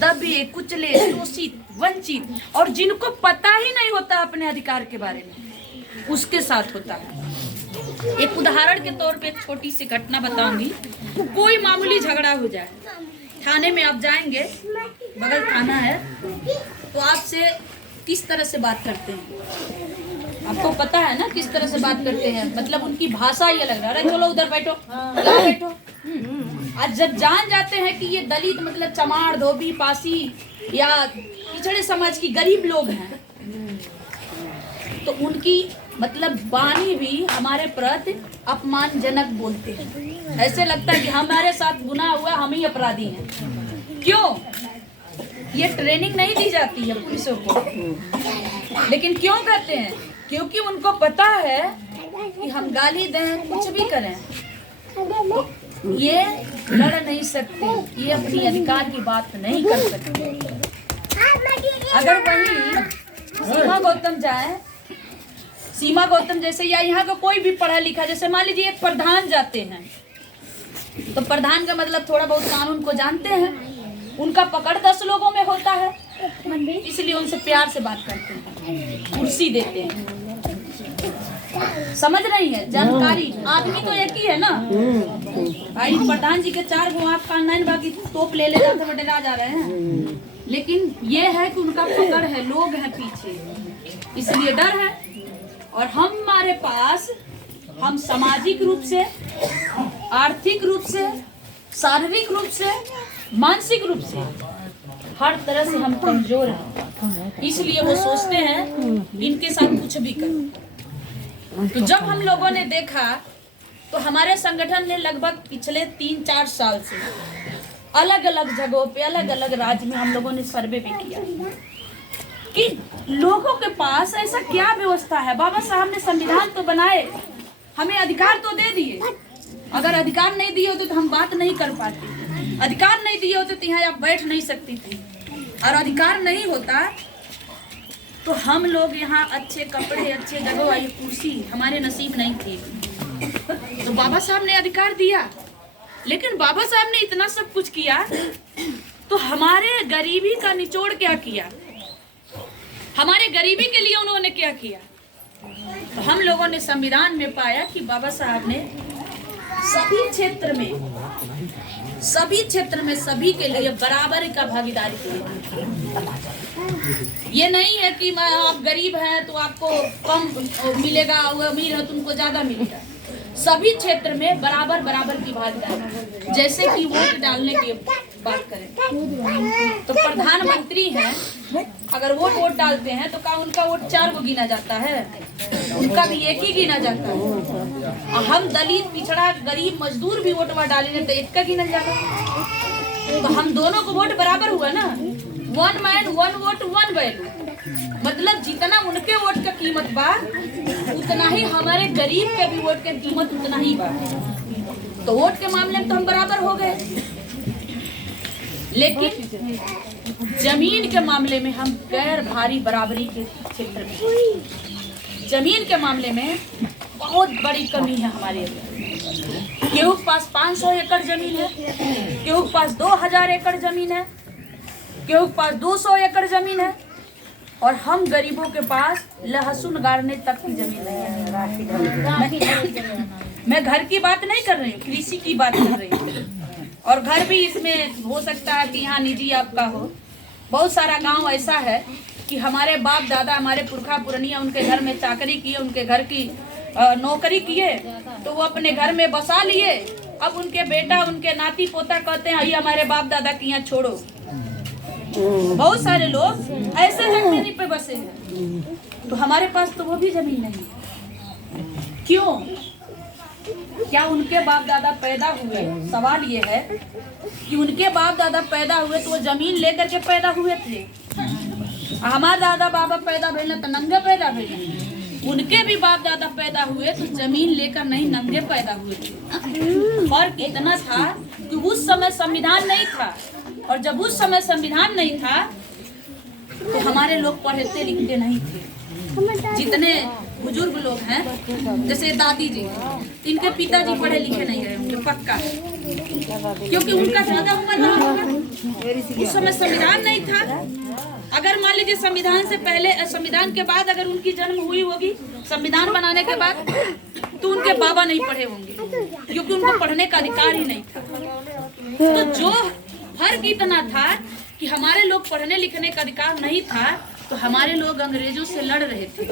दबे कुचले शोषित वंचित और जिनको पता ही नहीं होता अपने अधिकार के बारे में, उसके साथ होता है। एक उदाहरण के तौर पे एक छोटी सी घटना बताऊंगी। कोई मामूली झगड़ा हो जाए, थाने में आप जाएंगे, बगल थाना है, तो आपसे किस तरह से बात करते हैं आपको पता है ना, किस तरह से बात करते हैं, मतलब उनकी भाषा ये लग रहा है, अरे चलो उधर बैठो, यहाँ बैठो। आज जब जान जाते हैं कि ये दलित मतलब चमार धोबी पासी या पिछड़े समाज की गरीब लोग हैं, तो उनकी मतलब वाणी भी हमारे प्रति अपमानजनक बोलते हैं। ऐसे लगता है कि हमारे साथ गुनाह हुआ, हम ही अपराधी हैं। क्यों? ये ट्रेनिंग नहीं दी जाती है पुलिसों को, लेकिन क्यों कहते हैं? क्योंकि उनको पता है कि हम गाली दें, कुछ भी करें, ये लड़ नहीं सकते, ये अपनी अधिकार की बात नहीं कर सकते। अगर वही सीमा गौतम जाए, सीमा गौतम जैसे या यहाँ का कोई भी पढ़ा लिखा, जैसे मान लीजिए एक प्रधान जाते हैं, तो प्रधान का मतलब थोड़ा बहुत कानून को जानते हैं, उनका पकड़ 10 लोगों में होता है, इसलिए उनसे प्यार से बात करते हैं, कुर्सी देते हैं। समझ रही है? जानकारी आदमी तो एक ही है ना भाई। प्रधान जी के 4 गो आप खानदान बाकी तोप ले ले जाते बटे राज आ रहे हैं, लेकिन ये है कि उनका पकड़ है, लोग हैं पीछे, इसलिए डर है। और हमारे पास हम सामाजिक रूप से, आर्थिक रूप से, शारीरिक रूप से, मानसिक रूप से हर तरह से हम कमजोर हैं, इसलिए वो सोचते हैं इनके साथ कुछ भी करो। तो जब हम लोगों ने देखा, तो हमारे संगठन ने लगभग पिछले 3-4 साल से अलग अलग जगहों पे, अलग अलग राज्य में हम लोगों ने सर्वे भी किया कि लोगों के पास ऐसा क्या व्यवस्था है। बाबा साहब ने संविधान तो बनाए, हमें अधिकार तो दे दिए, अगर अधिकार नहीं दिए होते तो हम बात नहीं कर पाते, अधिकार नहीं दिए होते तो यहाँ आप बैठ नहीं सकती थी, और अधिकार नहीं होता तो हम लोग यहाँ अच्छे कपड़े, अच्छे जगह वाली कुर्सी हमारे नसीब नहीं थी। तो बाबा साहब ने अधिकार दिया, लेकिन बाबा साहब ने इतना सब कुछ किया, तो हमारे गरीबी का निचोड़ क्या किया, हमारे गरीबी के लिए उन्होंने क्या किया। तो हम लोगों ने संविधान में पाया कि बाबा साहब ने सभी क्षेत्र में सभी के लिए बराबर का भागीदारी की। ये नहीं है कि आप गरीब हैं तो आपको कम मिलेगा, वो अमीर है तुमको ज्यादा मिलेगा। सभी क्षेत्र में बराबर की भागीदारी। जैसे कि वोट डालने की बात करें तो प्रधानमंत्री हैं, अगर वो वोट डालते हैं तो क्या उनका वोट 4 को गिना जाता है? उनका भी एक ही गिना जाता है। हम दलित, पिछड़ा, गरीब, मजदूर भी वोट डालेंगे तो एक का गिना जाएगा। तो हम दोनों को वोट बराबर हुआ ना, 1 मैन 1 वोट 1 वैल्यू, मतलब जितना उनके वोट का कीमत बा उतना ही हमारे गरीब के भी वोट की कीमत उतना ही बा। तो वोट के मामले में तो हम बराबर हो गए, लेकिन जमीन के मामले में हम गैर भारी बराबरी के क्षेत्र में, जमीन के मामले में बहुत बड़ी कमी है हमारे अंदर। केहू के पास 500 एकड़ जमीन है, केहू के पास 2000 एकड़ जमीन है, केहू के पास 200 एकड़ जमीन है, और हम गरीबों के पास लहसुन गाड़ने तक की जमीन नहीं है। मैं घर की बात नहीं कर रही हूँ, कृषि की बात कर रही हूँ। और घर भी इसमें हो सकता है कि यहाँ निजी आपका हो। बहुत सारा गांव ऐसा है कि हमारे बाप दादा, हमारे पुरखा पुरनिया उनके घर में चाकरी किए, उनके घर की नौकरी किए, तो वो अपने घर में बसा लिए। अब उनके बेटा, उनके नाती पोता कहते हैं ये हमारे बाप दादा की यहाँ छोड़ो। बहुत सारे लोग ऐसे जमीन पे बसे हैं, तो हमारे पास तो वो भी जमीन नहीं। क्यों? क्या उनके बाप दादा पैदा हुए? सवाल ये है कि उनके बाप दादा पैदा हुए तो वो जमीन लेकर के पैदा हुए थे। हमारे दादा बाबा पैदा भेजना तो नंगे पैदा भेजना, उनके भी बाप दादा पैदा हुए तो जमीन लेकर नहीं, नंगे पैदा हुए थे। फर्क इतना था कि उस समय संविधान नहीं था, और जब उस समय संविधान नहीं था तो हमारे लोग पढ़ते लिखते नहीं थे। जितने बुजुर्ग लोग हैं, जैसे दादी जी, इनके पिताजी पढ़े लिखे नहीं रहे होंगे, पक्का, क्योंकि उनका ज्यादा उम्र रहा होगा। उस समय संविधान नहीं था। अगर मान लीजिए संविधान से पहले, संविधान के बाद अगर उनकी जन्म हुई होगी, संविधान बनाने के बाद, तो उनके बाबा नहीं पढ़े होंगे, क्योंकि उनको पढ़ने का अधिकार ही नहीं था। तो जो फर्क इतना था कि हमारे लोग पढ़ने लिखने का अधिकार नहीं था, तो हमारे लोग अंग्रेजों से लड़ रहे थे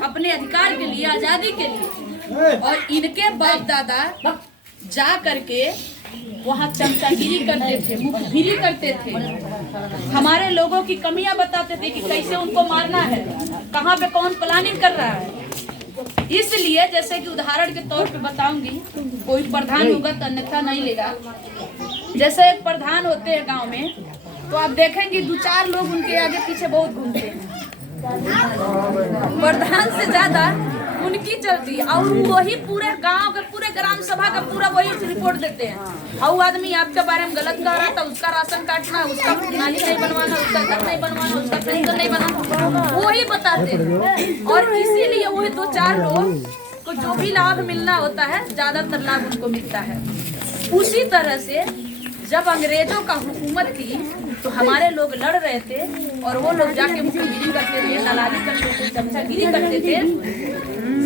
अपने अधिकार के लिए, आजादी के लिए। और इनके बाप दादा जा करके वहाँ चमचागिरी करते थे, मुखबिरी करते थे, हमारे लोगों की कमियां बताते थे कि कैसे उनको मारना है, कहाँ पे कौन प्लानिंग कर रहा है। इसलिए जैसे कि उदाहरण के तौर पे बताऊंगी, कोई प्रधान होगा तो अन्यथा नहीं लेगा। जैसे एक प्रधान होते हैं गांव में, तो आप देखेंगे 2-4 लोग उनके आगे पीछे बहुत घूमते हैं, प्रधान से ज्यादा उनकी चलती है। और वही पूरे गांव का, पूरे ग्राम सभा का पूरा वही रिपोर्ट देते हैं। और आदमी आपके बारे में गलत कह रहा था, उसका राशन काटना, उसका नाली नहीं बनवाना, उसका घर नहीं बनवाना, उसका पेंशन नहीं बनाना, वही बताते हैं। और इसीलिए वही 2-4 लोग को जो भी लाभ मिलना होता है, ज्यादातर लाभ उनको मिलता है। उसी तरह से जब अंग्रेजों का हुकूमत थी, तो हमारे लोग लड़ रहे थे, और वो लोग जाके मुखबिरी करते थे, दलाली करते थे, चमचागिरी करते थे।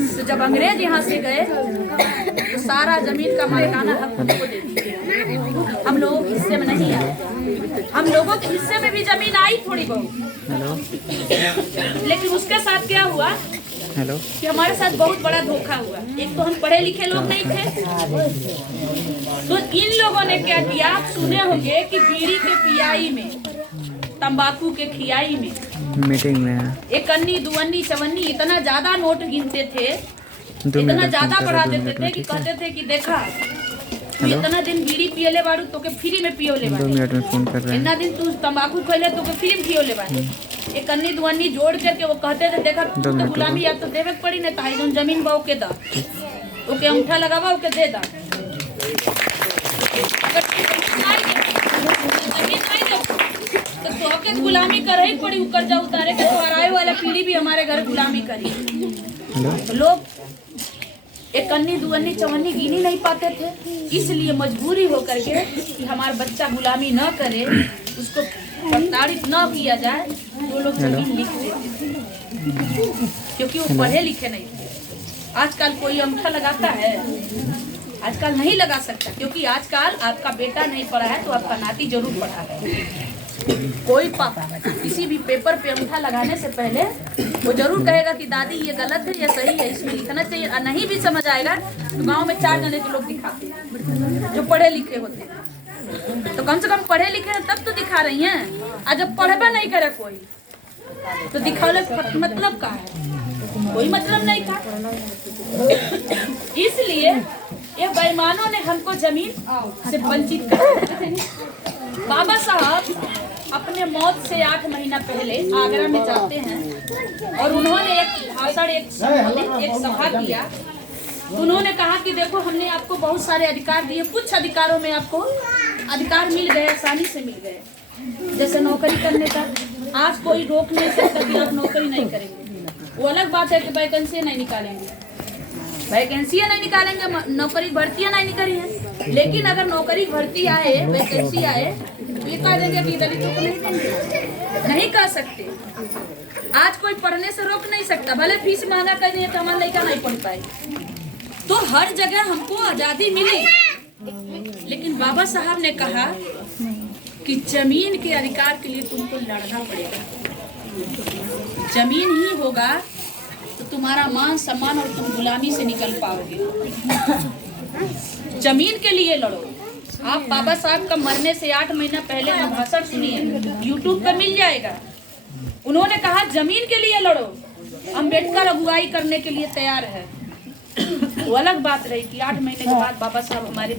तो जब अंग्रेज यहाँ से गए, तो सारा जमीन का मालिकाना हक हमको दे दिया। हम लोगों के हिस्से में नहीं आया, हम लोगों के हिस्से में भी जमीन आई थोड़ी बहुत, लेकिन उसके साथ क्या हुआ कि हमारे साथ बहुत बड़ा धोखा हुआ। एक तो हम पढ़े लिखे लोग नहीं थे, तो इन लोगों ने क्या किया, आप सुने होंगे कि बीड़ी के पियाई में, तंबाकू के खियाई में, मीटिंग में 1 अन्नी 2 अन्नी 4 अन्नी इतना ज्यादा नोट गिनते थे, इतना ज्यादा बढ़ा देते थे कि कहते थे कि देखा तू इतना दिन बीड़ी पियले बाड़ू, तो के फ्री में पियोले बाड़ू, इतना दिन तू तंबाकू खइले तो के फ्री में पियोले बाड़ू। 1 अन्नी 2 अन्नी जोड़ करके वो कहते थे देखा तू तो गुलामी अब तो देवे पड़ी ना, ताई जोन जमीन बा ओके दा, ओके अंगूठा लगावा, ओके दे दा। तो गुलामी कर ही पड़ी, कर्जा उतारे के, तो आने वाला पीढ़ी भी हमारे घर गुलामी करी। तो लोग 1 अन्नी 2 अन्नी 4 अन्नी गिन ही नहीं पाते थे, इसलिए मजबूरी हो करके कि हमारा बच्चा गुलामी न करे, उसको प्रताड़ित न किया जाए, वो लोग जमीन लिख देते थे, क्योंकि वो पढ़े लिखे नहीं थे। आजकल कोई अंगूठा लगाता है? आजकल नहीं लगा सकता, क्योंकि आजकल आपका बेटा नहीं पढ़ा है तो आपका नाती जरूर पढ़ा है। कोई किसी भी पेपर पे अंगूठा लगाने से पहले वो जरूर कहेगा कि दादी ये गलत है या सही है, इसमें लिखना चाहिए। और नहीं भी समझ आएगा तो गांव में 4 जने के लोग दिखाते हैं जो पढ़े लिखे होते हैं, तो कम से कम पढ़े लिखे हैं तब तो दिखा रही हैं। और जब पढ़वा नहीं करे कोई, तो दिखाने मतलब का है, कोई मतलब नहीं था। इसलिए ये बेईमानों ने हमको जमीन से वंचित कर। बाबा साहब अपने मौत से 8 महीना पहले आगरा में जाते हैं, और उन्होंने एक भाषण, एक सभा किया। उन्होंने कहा कि देखो हमने आपको बहुत सारे अधिकार दिए, कुछ अधिकारों में आपको अधिकार मिल गए, आसानी से मिल गए, जैसे नौकरी करने का। आज कोई रोक नहीं सकता कि आप नौकरी नहीं करेंगे। वो अलग बात है कि वैकेंसी नहीं निकालेंगे, वैकेंसियाँ नहीं निकालेंगे, नौकरी भर्तियाँ नहीं निकली है। लेकिन अगर नौकरी भर्ती आए, वैकेंसी आए, तो ये कह देंगे कि दलितों को नहीं देंगे, नहीं कह सकते। आज कोई पढ़ने से रोक नहीं सकता, भले फीस महंगा कर दिए तो हमारा लड़का नहीं पढ़ पाए। तो हर जगह हमको आज़ादी मिली, लेकिन बाबा साहब ने कहा कि जमीन के अधिकार के लिए तुमको लड़ना पड़ेगा। जमीन ही होगा तो तुम्हारा मान सम्मान और तुम गुलामी से निकल पाओगे। जमीन के लिए लड़ो। आप बाबा साहब का मरने से 8 महीना पहले का भाषण सुनिए, YouTube पे मिल जाएगा। उन्होंने कहा जमीन के लिए लड़ो, अम्बेडकर अगुवाई करने के लिए तैयार है। वो अलग बात रही कि 8 महीने के बाद बाबा साहब हमारे